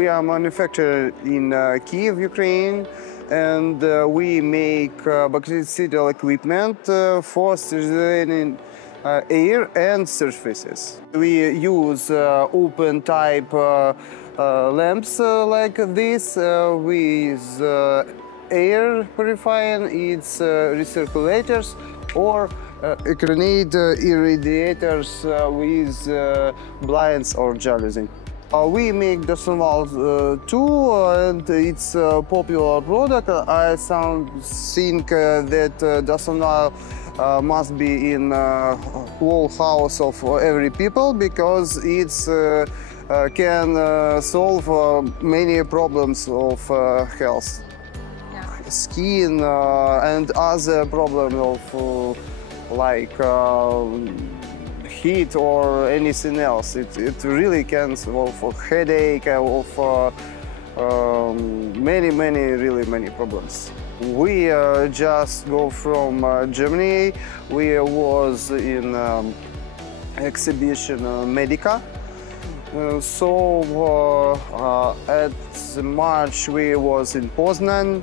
We are manufactured in Kiev, Ukraine, and we make bactericidal equipment for sterilizing air and surfaces. We use open type lamps like this with air purifying its recirculators or grenade irradiators with blinds or jalousie. We make Dosenval too, and it's a popular product. I think that Dosenval must be in whole house of every people because it can solve many problems of health. Skin and other problems of like heat or anything else. It really can solve headache, of really many problems. We just go from Germany. We was in exhibition Medica. At March we was in Poznan.